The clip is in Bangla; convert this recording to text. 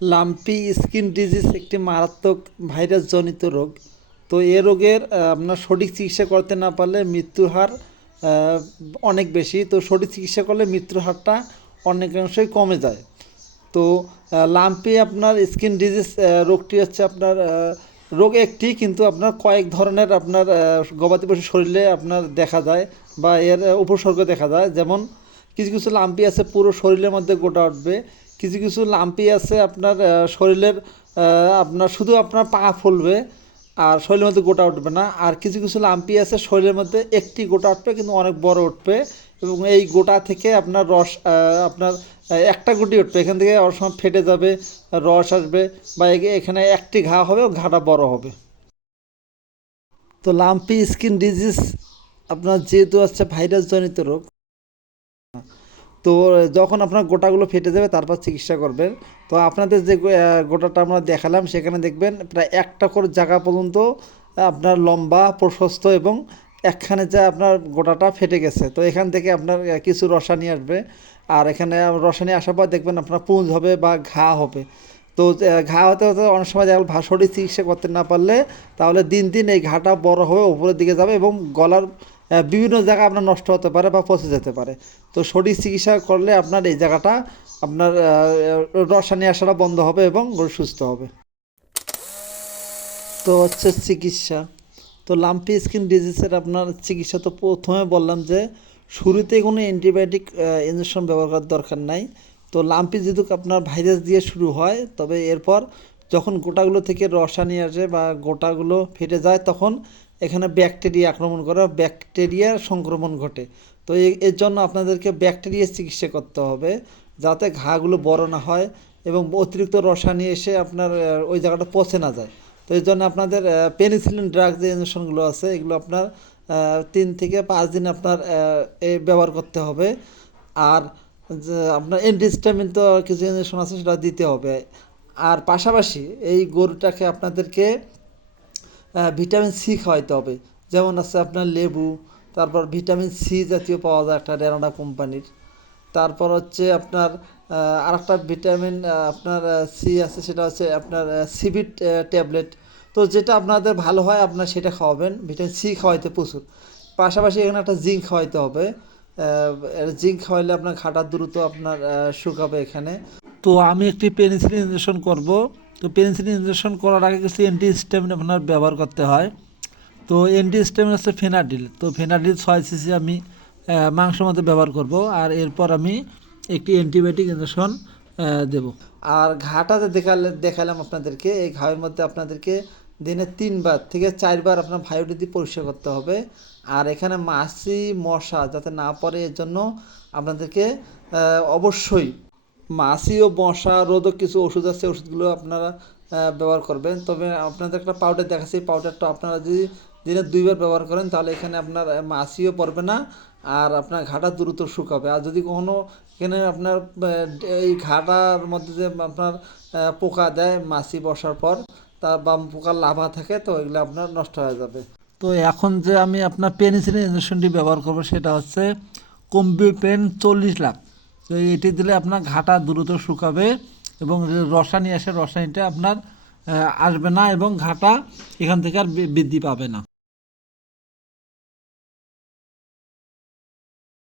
লাম্পি স্কিন ডিজিজ একটি মারাত্মক ভাইরাসজনিত রোগ। তো এ রোগের আপনার সঠিক চিকিৎসা করতে না পারলে মৃত্যুর হার অনেক বেশি। তো সঠিক চিকিৎসা করলে মৃত্যুর হারটা অনেকাংশই কমে যায়। তো লাম্পি আপনার স্কিন ডিজিজ রোগটি হচ্ছে আপনার রোগ একটি, কিন্তু আপনার কয়েক ধরনের আপনার গবাদি পশুর শরীরে আপনার দেখা যায় বা এর উপসর্গ দেখা যায়। যেমন কিছু কিছু লাম্পি আছে পুরো শরীরের মধ্যে গোটা উঠবে, কিছু কিছু লাম্পি আছে আপনার শরীরের আপনার শুধু আপনার পা ফুলবে আর শরীরের মধ্যে গোটা উঠবে না। আর কিছু কিছু লাম্পি আছে শরীরের মধ্যে একটি গোটা উঠবে কিন্তু অনেক বড় উঠবে, এবং এই গোটা থেকে আপনার রস আপনার একটা গুটি উঠবে, এখান থেকে অনেক সময় ফেটে যাবে, রস আসবে, বা এখানে একটি ঘা হবে, ঘাটা বড় হবে। তো লাম্পি স্কিন ডিজিজ আপনার যেহেতু হচ্ছে ভাইরাসজনিত রোগ, তো যখন আপনার গোটাগুলো ফেটে যাবে তারপর চিকিৎসা করবেন। তো আপনাদের যে গোটাটা আমরা দেখালাম সেখানে দেখবেন প্রায় একটা করে জায়গা পর্যন্ত আপনার লম্বা প্রশস্ত, এবং একখানে যা আপনার গোটাটা ফেটে গেছে। তো এখান থেকে আপনার কিছু রসায়নি আসবে, আর এখানে রসায়নি আসার পর দেখবেন আপনার পুঁজ হবে বা ঘা হবে। তো ঘা হতে হতে অনেক সময় দেখা সঠিক চিকিৎসা করতে না পারলে তাহলে দিন দিন এই ঘাটা বড় হয়ে উপরের দিকে যাবে এবং গলার বিভিন্ন জায়গা আপনার নষ্ট হতে পারে বা পচে যেতে পারে। তো সঠিক চিকিৎসা করলে আপনার এই জায়গাটা আপনার রসায়নি আসাটা বন্ধ হবে এবং গরু সুস্থ হবে। তো হচ্ছে চিকিৎসা। তো লাম্পি স্কিন ডিজিজের আপনার চিকিৎসা তো প্রথমে বললাম যে শুরুতে কোনো অ্যান্টিবায়োটিক ইঞ্জেকশন ব্যবহার করার দরকার নাই। তো লাম্পি যেহেতু আপনার ভাইরাস দিয়ে শুরু হয়, তবে এরপর যখন গোটাগুলো থেকে রসায়নি আসে বা গোটাগুলো ফেটে যায় তখন এখানে ব্যাকটেরিয়া আক্রমণ করে, ব্যাকটেরিয়ার সংক্রমণ ঘটে। তো এর জন্য আপনাদেরকে ব্যাকটেরিয়ার চিকিৎসা করতে হবে যাতে ঘাগুলো বড় না হয় এবং অতিরিক্ত রসায়নি এসে আপনার ওই জায়গাটা পচে না যায়। তো এই জন্য আপনাদের পেনিসিলিন ড্রাগ যে ইঞ্জেকশনগুলো আছে এগুলো আপনার 3 থেকে 5 দিন আপনার ব্যবহার করতে হবে। আর যে আপনার অ্যান্টিহিস্টামিন তো কিছু ইঞ্জেকশন আছে সেটা দিতে হবে। আর পাশাপাশি এই গরুটাকে আপনাদেরকে ভিটামিন সি খাওয়াইতে হবে। যেমন আছে আপনার লেবু, তারপর ভিটামিন সি জাতীয় পাওয়া যায় একটা রেনাডা কোম্পানির। তারপর হচ্ছে আপনার আরেকটা ভিটামিন আপনার সি আছে, সেটা হচ্ছে আপনার সিবিট ট্যাবলেট। তো যেটা আপনাদের ভালো হয় আপনার সেটা খাওয়াবেন, ভিটামিন সি খাওয়াইতে প্রচুর। পাশাপাশি এখানে একটা জিঙ্ক খাওয়াইতে হবে। জিঙ্ক খাওয়াইলে আপনার ঘাটা দ্রুত আপনার শুকাবে এখানে। তো আমি একটি পেনিসিলিন ইঞ্জেকশন করব। তো পেনিসিলিন ইঞ্জেকশন করার আগে কিছু অ্যান্টিহিস্টামিন আপনার ব্যবহার করতে হয়। তো অ্যান্টিহিস্টামিন হচ্ছে ফেনাডিল। তো ফেনাডিল 6 সিসি আমি মাংসের মধ্যে ব্যবহার করব, আর এরপর আমি একটি অ্যান্টিবায়োটিক ইঞ্জেকশন দেব। আর ঘাটা যে দেখালাম আপনাদেরকে, এই ঘায়ের মধ্যে আপনাদেরকে দিনে 3 থেকে 4 বার আপনার ভায়োডি দিয়ে পরিষ্কার করতে হবে। আর এখানে মাছি মশা যাতে না পড়ে এর জন্য আপনাদেরকে অবশ্যই মাছি ও মশা রোধক কিছু ওষুধ আছে, ওষুধগুলো আপনারা ব্যবহার করবেন। তবে আপনাদের একটা পাউডার দেখাচ্ছি, পাউডারটা আপনারা যদি দিনে 2 বার ব্যবহার করেন তাহলে এখানে আপনার মাছিও পড়বে না, আর আপনার ঘাটা দ্রুত শুকাবে। আর যদি কখনও এখানে আপনার এই ঘাটার মধ্যে যে আপনার পোকা দেয় মাছি বসার পর, তা বা পোকার লাভা থাকে, তো এগুলো আপনার নষ্ট হয়ে যাবে। তো এখন যে আমি আপনার পেনিসিলিন ইঞ্জেকশনটি ব্যবহার করব সেটা হচ্ছে কম্বিপেন 40 লাখ। তো এটি দিলে আপনার ঘাটা দ্রুত শুকাবে এবং যে রসায়নি আসে রসায়নিটা আপনার আসবে না এবং ঘাটা এখান থেকে আর বৃদ্ধি পাবে না।